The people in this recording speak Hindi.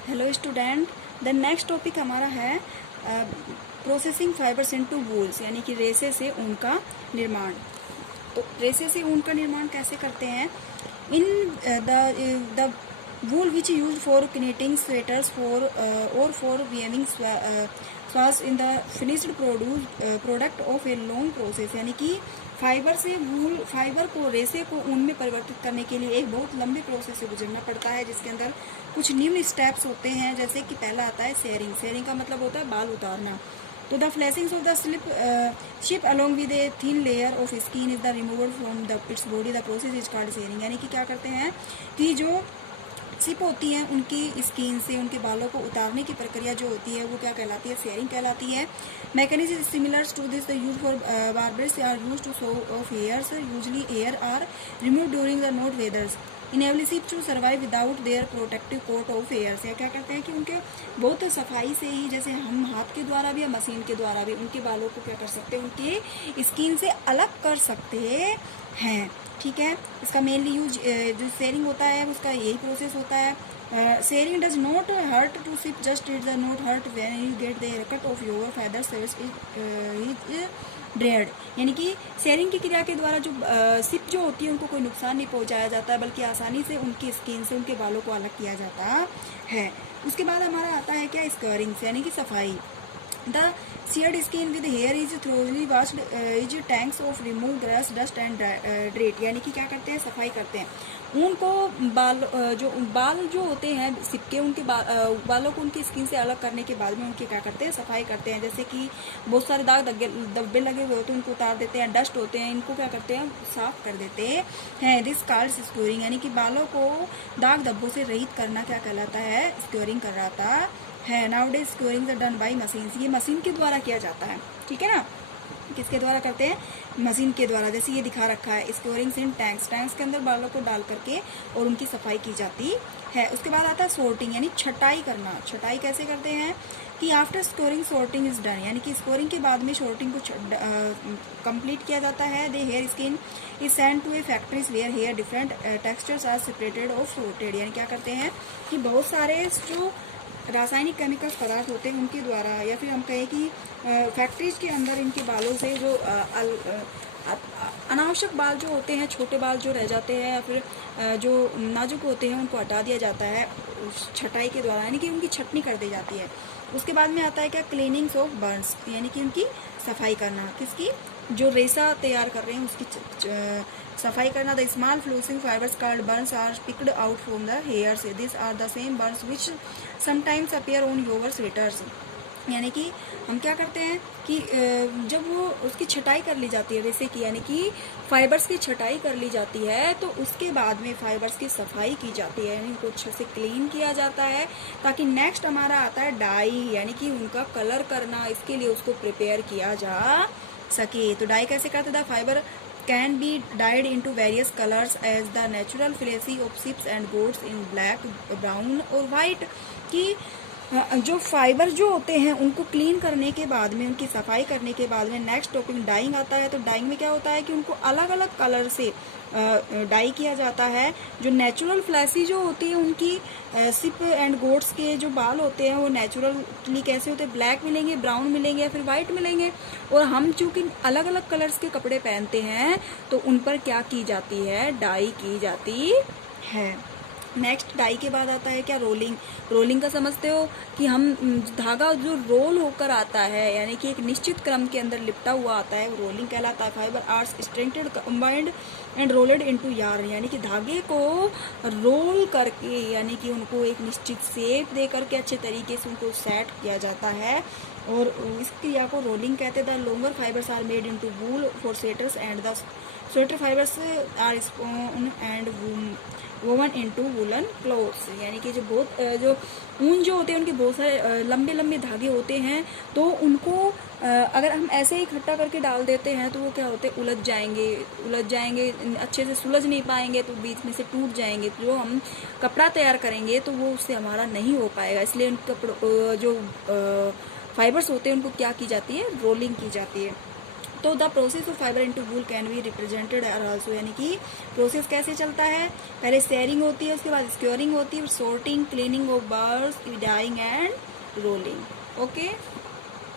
Hello student, the next topic हमारा है प्रोसेसिंग फाइबर्स इनटू वूल्स, यानी कि रेसे से ऊन का निर्माण। तो रेसे से ऊन का निर्माण कैसे करते हैं? In the wool which use for knitting sweaters for और फॉर वीविंग स्वास in the finished product of a long process, यानी कि फाइबर से वूल फाइबर को रेसे को ऊन में परिवर्तित करने के लिए एक बहुत लंबी प्रोसेस से गुजरना पड़ता है, जिसके अंदर कुछ निम्न स्टेप्स होते हैं। जैसे कि पहला आता है सेयरिंग। सेयरिंग का मतलब होता है बाल उतारना। तो the fleeces of the sheep along with a thin layer of skin is the removal from the its body, the process is called shearing. यानी कि क्या करते हैं कि जो सिप होती हैं उनकी स्किन से उनके बालों को उतारने की प्रक्रिया जो होती है वो क्या कहलाती है? सेयरिंग कहलाती है। Mechanism is similar to this use for barbers are use to so of hairs, usually hair are remove during the not weathers enable sheep to survive without their protective coat of hairs. या क्या करते हैं कि उनके बहुत सफाई से ही, जैसे हम हाथ के द्वारा भी या मशीन के द्वारा भी उनके बालों को क्या कर सकते हैं, उनके स्किन से अलग कर सकते हैं। ठीक है, इसका मेनली यूज जो सेयरिंग होता है उसका यही प्रोसेस होता है। Shearing does not hurt to sheep, just it does not hurt when you get the cut of your feather service is dread. यानी कि सेयरिंग की क्रिया के द्वारा जो सिप जो होती है उनको कोई नुकसान नहीं पहुंचाया जाता है, बल्कि आसानी से उनकी स्किन से उनके बालों को अलग किया जाता है। उसके बाद हमारा आता है क्या? स्क्योरिंग, यानी कि सफाई। The seared skin with hair is thoroughly washed is tanks of remove grass, dust and dirt। यानी कि क्या करते हैं? सफाई करते हैं। ऊन को बाल जो होते हैं सिप के, उनके बालों को उनकी स्किन से अलग करने के बाद में उनकी क्या करते हैं? सफाई करते हैं। जैसे कि बहुत सारे दाग धब्बे लगे हुए होते हैं, उनको उतार देते हैं। डस्ट होते हैं, इनको क्या करते हैं? साफ कर देते हैं। दिस कॉल्ड स्क्योरिंग, यानी कि बालों को दाग धब्बों से रहित करना क्या कहलाता है? स्क्योरिंग कराता है। Nowadays scouring done by machine, ये मशीन के द्वारा किया जाता है। ठीक है ना? किसके द्वारा करते हैं? मशीन के द्वारा। जैसे ये दिखा रखा है स्क्योरिंग्स इन टैंक्स, टैंक्स के अंदर बालों को डाल करके और उनकी सफाई की जाती है। उसके बाद आता है सोर्टिंग, यानी छटाई करना। छटाई कैसे करते हैं कि after scoring sorting is done, यानी कि स्कोरिंग के बाद में शॉर्टिंग को कंप्लीट किया जाता है। The hair skin is send to a factories where hair different textures are separated और सोर्टेड। यानी क्या करते हैं कि बहुत सारे जो रासायनिक केमिकल पदार्थ होते हैं उनके द्वारा, या फिर हम कहें कि फैक्ट्रीज के अंदर इनके बालों से जो अनावश्यक बाल जो होते हैं, छोटे बाल जो रह जाते हैं या फिर जो नाजुक होते हैं, उनको हटा दिया जाता है छटाई के द्वारा, यानी कि उनकी छटनी कर दी जाती है। उसके बाद में आता है क्या? क्लीनिंग्स ऑफ बर्न्स, यानी कि उनकी सफाई करना। किसकी? जो रेसा तैयार कर रहे हैं उसकी सफाई करना। The small flossing fibres called burrs are picked out from the hairs, this are the same burrs which sometimes appear on your sweaters. यानी कि हम क्या करते हैं कि जब वो उसकी छटाई कर ली जाती है रेसे की, यानी कि फाइबर्स की छटाई कर ली जाती है, तो उसके बाद में फाइबर्स की सफाई की जाती है, यानी उनको अच्छे से क्लीन किया जाता है, ताकि नेक्स्ट हमारा आता है डाई, यानी कि उनका कलर करना। इसके लिए उसको प्रिपेयर किया जा सके। तो डाई कैसे करते थे? Fibre can be dyed into various colors as the natural fleshy of ships and goats in black, brown और white। कि जो फाइबर जो होते हैं उनको क्लीन करने के बाद में, उनकी सफाई करने के बाद में नेक्स्ट टॉपिक डाइंग आता है। तो डाइंग में क्या होता है कि उनको अलग अलग कलर से डाई किया जाता है। जो नेचुरल फ्लैसी जो होती है उनकी सिप एंड गोट्स के जो बाल होते हैं वो नेचुरली कैसे होते हैं? ब्लैक मिलेंगे, ब्राउन मिलेंगे या फिर वाइट मिलेंगे। और हम चूंकि अलग अलग कलर्स के कपड़े पहनते हैं तो उन पर क्या की जाती है? डाई की जाती है। नेक्स्ट डाई के बाद आता है क्या? रोलिंग। रोलिंग का समझते हो कि हम धागा जो रोल होकर आता है, यानी कि एक निश्चित क्रम के अंदर लिपटा हुआ आता है, वो रोलिंग कहलाता है। Fibre are straightened combined and rolled into yarn, यानी कि धागे को रोल करके, यानी कि उनको एक निश्चित शेप दे करके अच्छे तरीके से उनको सेट किया जाता है, और इस क्रिया को रोलिंग कहते हैं। The longer fibres are made into wool for sweaters and the sweater fibres are spun and woven into woollen clothes. यानी कि जो बहुत जो ऊन जो होते हैं उनके बहुत सारे लंबे लंबे धागे होते हैं, तो उनको अगर हम ऐसे ही इकट्ठा करके डाल देते हैं तो वो क्या होते हैं? उलझ जाएंगे, अच्छे से सुलझ नहीं पाएंगे, तो बीच में से टूट जाएंगे। तो जो हम कपड़ा तैयार करेंगे तो वो उससे हमारा नहीं हो पाएगा। इसलिए उन कपड़ों जो फाइबर्स होते हैं उनको क्या की जाती है? रोलिंग की जाती है। तो the process of fibre into wool can be represented also, यानी कि प्रोसेस कैसे चलता है, पहले शेयरिंग होती है, उसके बाद स्क्योरिंग होती है, sorting, cleaning of birds, dyeing and rolling. Okay.